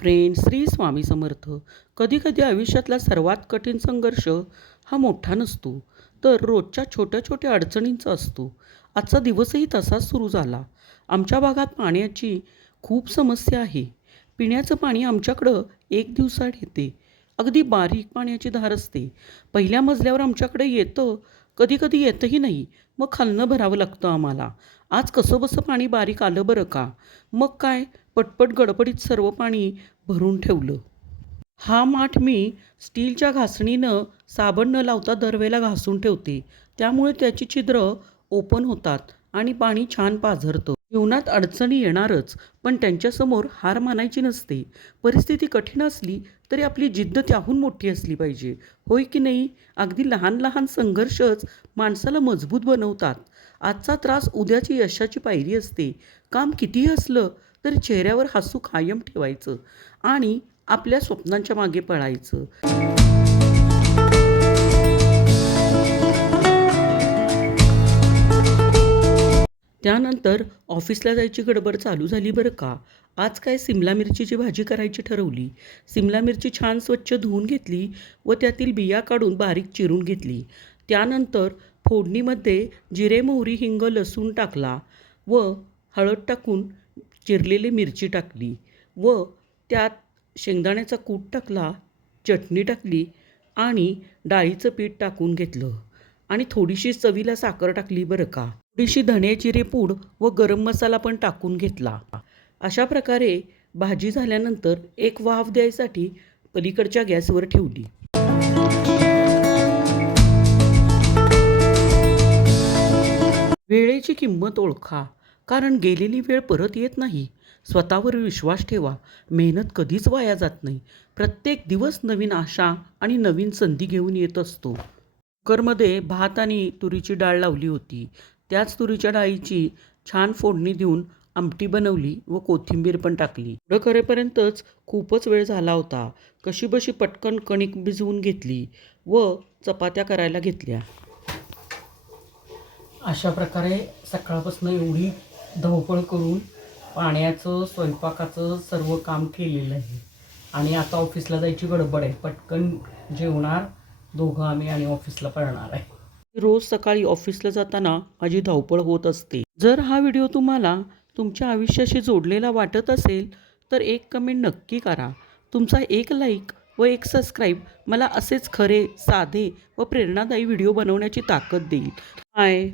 Friend, Shri Swami Samarth. कधी-कधी आयुष्यातला सर्वात कठीण संघर्ष हा मोठा नसतो, तर रोजच्या छोट्या-छोट्या अडचणींचा असतो. आजचा दिवसही तसाच सुरू झाला. आमच्या भागात पाण्याची खूप समस्या आहे. पिण्याचं पाणी आमच्याकडं एक दिवसाआड येते. अगदी बारीक पाण्याची धार असते. पहिल्या मजल्यावर आमच्याकडे येतं, कधी-कधी येतही नाही. मग खालनं भरावं लागतं आम्हाला. आज कसंबसं पाणी बारीक आलं बरं का. मग काय, पटपट गडबडीत सर्व पाणी भरून ठेवलं. हा माठ मी स्टीलच्या घासणीनं साबण न लावता दरवेळेला घासून ठेवते. त्यामुळे त्याची छिद्र ओपन होतात आणि पाणी छान पाझरतं. जीवनात अडचणी येणारच, पण त्यांच्यासमोर हार मानायची नसते. परिस्थिती कठीण असली तरी आपली जिद्द त्याहून मोठी असली पाहिजे. होय की नाही? अगदी लहान लहान संघर्षच माणसाला मजबूत बनवतात. आजचा त्रास उद्याची यशाची पायरी असते. काम कितीही असलं तरी चेहऱ्यावर हसू कायम ठेवायचं आणि आपल्या स्वप्नांच्या मागे पळायचं. त्यानंतर ऑफिसला जायची गडबड चालू झाली बरं का. आज काय सिमला मिरचीची भाजी करायची ठरवली. सिमला मिरची छान स्वच्छ धुवून घेतली व त्यातील बिया काढून बारीक चिरून घेतली. त्यानंतर फोडणीमध्ये जिरे, मोहरी, हिंग, लसूण टाकला व हळद टाकून चिरलेली मिरची टाकली व त्यात शेंगदाण्याचा कूट टाकला, चटणी टाकली आणि डाळीचं पीठ टाकून घेतलं आणि थोडीशी चवीला साखर टाकली बरं का. थोडीशी धणे जिरे पूड व गरम मसाला पण टाकून घेतला. अशा प्रकारे भाजी झाल्यानंतर एक वाफ द्यायसाठी पलीकडच्या गॅसवर ठेवली. वेळेची किंमत ओळखा, कारण गेलेली वेळ परत येत नाही. स्वतःवर विश्वास ठेवा. मेहनत कधीच वाया जात नाही. प्रत्येक दिवस नवीन आशा आणि नवीन संधी घेऊन येत असतो. कुकरमध्ये भात आणि तुरीची डाळ लावली होती. त्याच तुरीच्या डाळीची छान फोडणी देऊन आमटी बनवली व कोथिंबीर पण टाकली. एवढं करेपर्यंतच खूपच वेळ झाला होता. कशीबशी पटकन कणिक भिजवून घेतली व चपात्या करायला घेतल्या. अशा प्रकारे सकाळपासून एवढी धावपळ करून पाण्याचं, स्वयंपाकाचं सर्व काम केलेलं आहे आणि आता ऑफिसला जायची गडबड आहे. पटकन जेवणार दोघं आम्ही आणि ऑफिसला पळणार आहे. रोज सकाळी ऑफिसला जाताना माझी धावपळ होत असते. जर हा व्हिडिओ तुम्हाला तुमच्या आयुष्याशी जोडलेला वाटत असेल तर एक कमेंट नक्की करा. तुमचा एक लाईक व एक सबस्क्राईब मला असेच खरे, साधे व प्रेरणादायी व्हिडिओ बनवण्याची ताकद देईल. बाय.